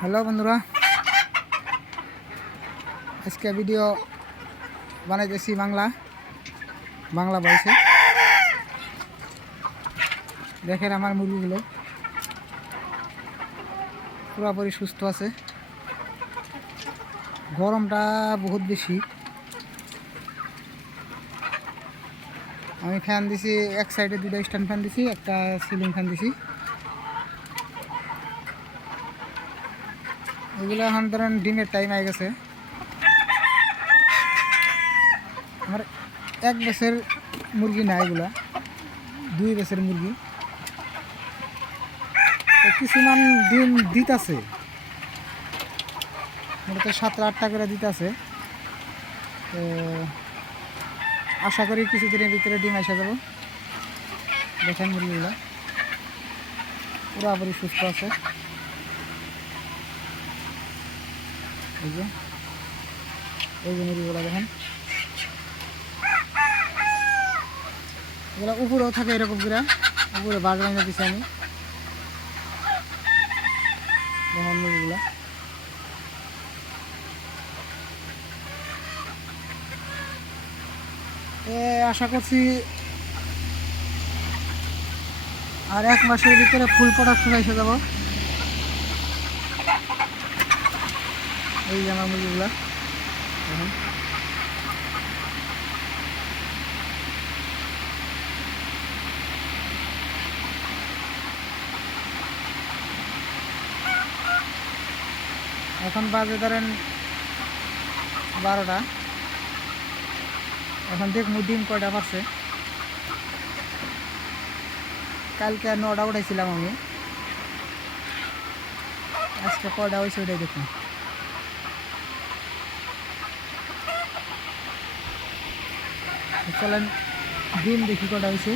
Hello বন্ধুরা, আজকে video বানাইতেছি বাংলা বয়সে। দেখেন আমার মুরগিগুলো পুরোপুরি সুস্থ আছে। গরমটা বহুত বেশি। আমি ফ্যান দিছি, এক সাইডে দুটো স্ট্যান্ড ফ্যান দিছি, একটা সিলিং ফ্যান দিছি। এগুলো এখন ধরেন ডিমের টাইম হয়ে গেছে। আমার 1 বছর মুরগি না, এগুলা 2 বছর মুরগি। তো কিছুমান ডিম দিতেছে, মূলত 7-8টা করে দিতেছে। তো আশা করি কিছুদিনের ভিতরে ডিম এসে যাবো। দেখেন মুরগিগুলো পুরোপুরি সুস্থ আছে। এই যে মুরগিগুলো দেখেন, এগুলো উপরেও থাকে এরকম করে, উপরে বাস বানিয়ে দিচ্ছি আমি। দেখেন মুরগিগুলো আশা করছি আর 1 মাসের ভিতরে ফুল প্রোডাকশন এসে যাব। এই যে আমার মুরগিগুলো দেখেন। এখন বাজে ধরেন 12টা। এখন দেখবো ডিম কয়টা পারছে। কালকে 9টা উঠাইছিলাম আমি, আজকে কয়টা হয়েছে ওইটাই দেখুন। চলেন ডিম দেখি কয়টা হয়েছে,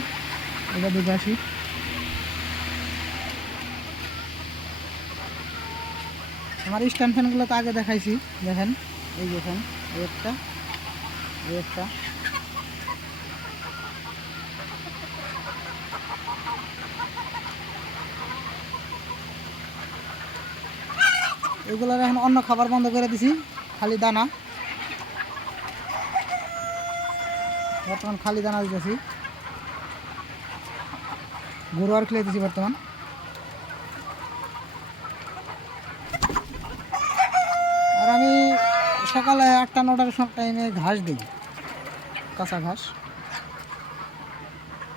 এটা দেখে আসি। আমার স্ট্যান্ড ফ্যানগুলো তো আগে দেখাইছি, দেখেন এই যে ফ্যান, এই একটা এগুলোর এখন অন্য খাবার বন্ধ করে দিছি, খালি দানা। বর্তমান খালি দানা দিতেছি, গরু আর খেলে দিছি বর্তমান। আর আমি সকালে 8টা-9টার সব টাইমে ঘাস দিই, কাঁচা ঘাস।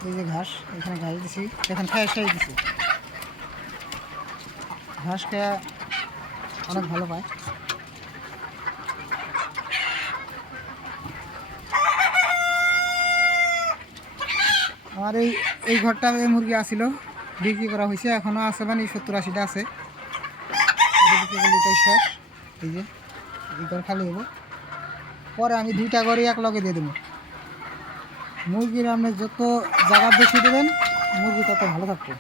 এই যে ঘাস, এখানে ঘাস দিছি, এখানে খাই দিছি। ঘাস খেয়ে অনেক ভালো পায়। আমার এই ঘরটা মুরগি আসিল, বিক্রি করা হয়েছে, এখনও আছে, মানে 70-80টা আছে। বিক্রি করলে এটাই শেষ। এই যে এই ঘর খালি হবো, পরে আমি 2টা ঘরই এক লগে দিয়ে দেবো। মুরগির আপনি যত জায়গা বেশি দেবেন, মুরগি তত ভালো থাকবে।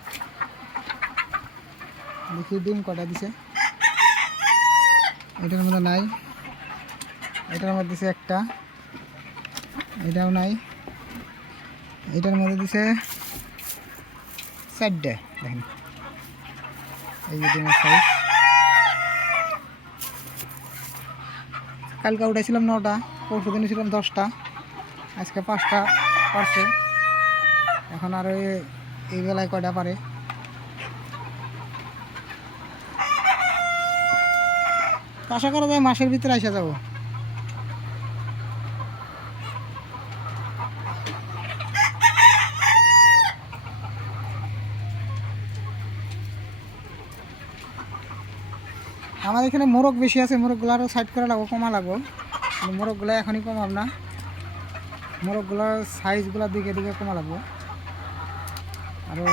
দেখি ডিম কটা দিছে। এটার মধ্যে নাই, এটার মধ্যে দিছে একটা, এটাও নাই, এটার মধ্যে দিছে 4টে। দেখেন এই যে ডিমের সাইজ। কালকে উঠেছিলাম 9টা, পরশু দিন ছিলাম 10টা, আজকে 5টা পারছে। এখন আর এই বেলায় কয়টা পারে। আশা করা যায় মাসের ভিতরে এসে যাব। আমার এখানে মোরগ বেশি আছে, মোরগগুলো আরও সাইড করে লাগবো, কমা লাগবো। মোরগগুলো এখনই কমাব না, মোরগগুলোর সাইজগুলোর দিকে কমা লাগবো। আরও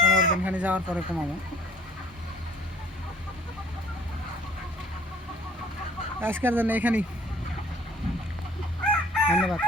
15 দিনখানি যাওয়ার পরে কমাবো। আজকের জন্য এখানেই, ধন্যবাদ।